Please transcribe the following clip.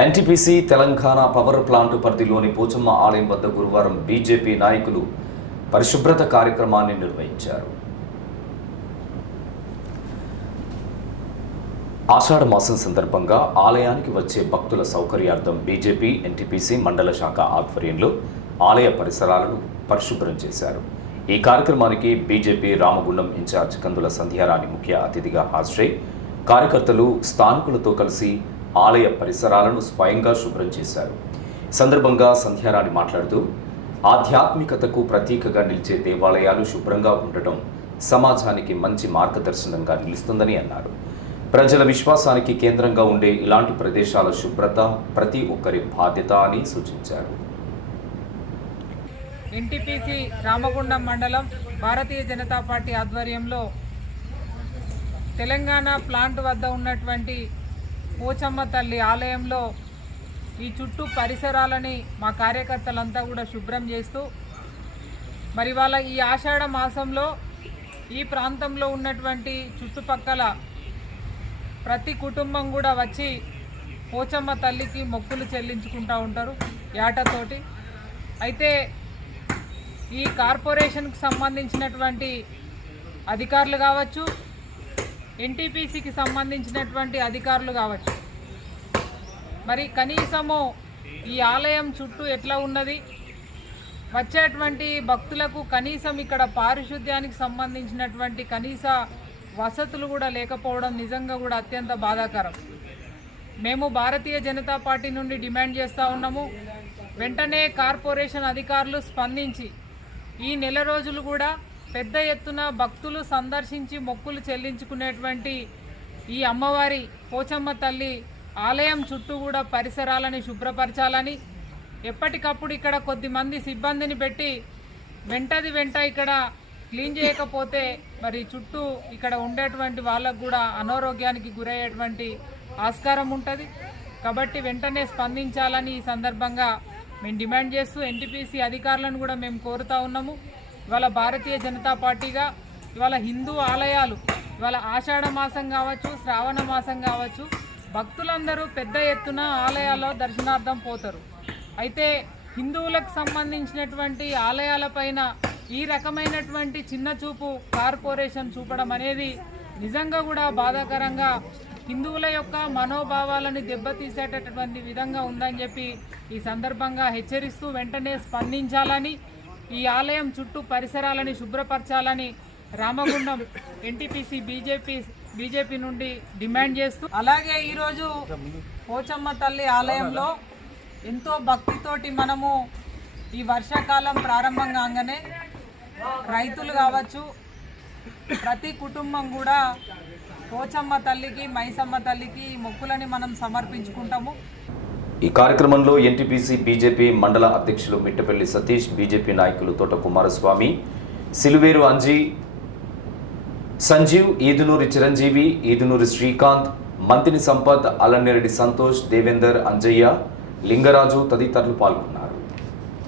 NTPC Telangana power plant పరిధిలోని పోచమ్మ ఆలయం వద్ద గురువారం బీజేపీ నాయకులు పరిశుభ్రత కార్యక్రమాన్ని నిర్వహించారు. ఆషాఢ మాసం సందర్భంగా ఆలయానికి వచ్చే భక్తుల సౌకర్యార్థం బీజేపీ ఎన్టీపీసీ మండల శాఖ ఆధ్వర్యంలో ఆలయ పరిసరాలను పరిశుభ్రం చేశారు. ఈ కార్యక్రమానికి బీజేపీ రామగుండం ఇన్ఛార్జ్ కందుల సంధ్యారాణి ముఖ్య అతిథిగా హాజరై కార్యకర్తలు స్థానికులతో కలిసి ఆలయ పరిసరాలను స్వయంగా శుభ్రం చేశారు. సందర్భంగా సంధ్యారాణి మాట్లాడుతూ ఆధ్యాత్మికతకు ప్రతీకగా నిలిచే దేవాలయాలు శుభ్రంగా ఉండటం సమాజానికి మంచి మార్గదర్శనంగా నిలుస్తుందని అన్నారు. ప్రజల విశ్వాసానికి కేంద్రంగా ఉండే ఇలాంటి ప్రదేశాల శుభ్రత ప్రతి ఒక్కరి బాధ్యత అని సూచించారు. ఎన్టీపీసీ రామగుండం మండలం భారతీయ జనతా పార్టీ ఆధ్వర్యంలో తెలంగాణ ప్లాంట్ వద్ద ఉన్నటువంటి పోచమ్మ తల్లి ఆలయంలో ఈ చుట్టూ పరిసరాలని మా కార్యకర్తలంతా కూడా శుభ్రం చేస్తూ మరి వాళ్ళ ఈ ఆషాఢ మాసంలో ఈ ప్రాంతంలో ఉన్నటువంటి చుట్టుపక్కల ప్రతి కుటుంబం కూడా వచ్చి పోచమ్మ తల్లికి మొక్కులు చెల్లించుకుంటూ ఉంటారు ఏటతోటి. అయితే ఈ కార్పొరేషన్కి సంబంధించినటువంటి అధికారులు కావచ్చు ఎన్టీపీసీకి సంబంధించినటువంటి అధికారులు కావచ్చు. మరి కనీసము ఈ ఆలయం చుట్టూ ఎట్లా ఉన్నది? వచ్చేటువంటి భక్తులకు కనీసం ఇక్కడ పారిశుద్ధ్యానికి సంబంధించినటువంటి కనీస వసతులు కూడా లేకపోవడం నిజంగా కూడా అత్యంత బాధాకరం. మేము భారతీయ జనతా పార్టీ నుండి డిమాండ్ చేస్తూ ఉన్నాము. వెంటనే కార్పొరేషన్ అధికారులు స్పందించి ఈ నెల రోజులు కూడా పెద్ద ఎత్తున భక్తులు సందర్శించి మొక్కులు చెల్లించుకునేటువంటి ఈ అమ్మవారి పోచమ్మ తల్లి ఆలయం చుట్టూ కూడా పరిసరాలని శుభ్రపరచాలని ఎప్పటికప్పుడు ఇక్కడ కొద్దిమంది సిబ్బందిని పెట్టి వెంటది వెంట ఇక్కడ క్లీన్ చేయకపోతే మరి చుట్టూ ఇక్కడ ఉండేటువంటి వాళ్ళకు కూడా అనారోగ్యానికి గురయ్యేటువంటి ఆస్కారం ఉంటుంది. కాబట్టి వెంటనే స్పందించాలని ఈ సందర్భంగా మేము డిమాండ్ చేస్తూ ఎన్టీపీసీ అధికారులను కూడా మేము కోరుతా ఉన్నాము. ఇవాళ భారతీయ జనతా పార్టీగా ఇవాళ హిందూ ఆలయాలు ఇవాళ ఆషాఢ మాసం కావచ్చు శ్రావణ మాసం కావచ్చు భక్తులందరూ పెద్ద ఎత్తున ఆలయాల్లో దర్శనార్థం పోతారు. అయితే హిందువులకు సంబంధించినటువంటి ఆలయాలపైన ఈ రకమైనటువంటి చిన్న చూపు కార్పొరేషన్ చూపడం అనేది నిజంగా కూడా బాధాకరంగా హిందువుల యొక్క మనోభావాలను దెబ్బతీసేటటువంటి విధంగా ఉందని చెప్పి ఈ సందర్భంగా హెచ్చరిస్తూ వెంటనే స్పందించాలని ఈ ఆలయం చుట్టూ పరిసరాలని శుభ్రపరచాలని రామగుండం ఎన్టీపీసీ బీజేపీ బీజేపీ నుండి డిమాండ్ చేస్తూ అలాగే ఈరోజు పోచమ్మ తల్లి ఆలయంలో ఎంతో భక్తితోటి మనము ఈ వర్షాకాలం ప్రారంభం కాగానే రైతులు కావచ్చు ప్రతి కుటుంబం కూడా పోచమ్మ తల్లికి మైసమ్మ తల్లికి మొక్కులని మనం సమర్పించుకుంటాము. ఈ కార్యక్రమంలో ఎన్టీపీసీ బీజేపీ మండల అధ్యక్షులు మిట్టపల్లి సతీష్ బీజేపీ నాయకులు తోట కుమారస్వామి సిలువేరు అంజీ సంజీవ్ ఈదునూరి చిరంజీవి ఈదునూరి శ్రీకాంత్ మంతిని సంపత్ అలనేరెడ్డి సంతోష్ దేవేందర్ అంజయ్య లింగరాజు తదితరులు పాల్గొన్నారు.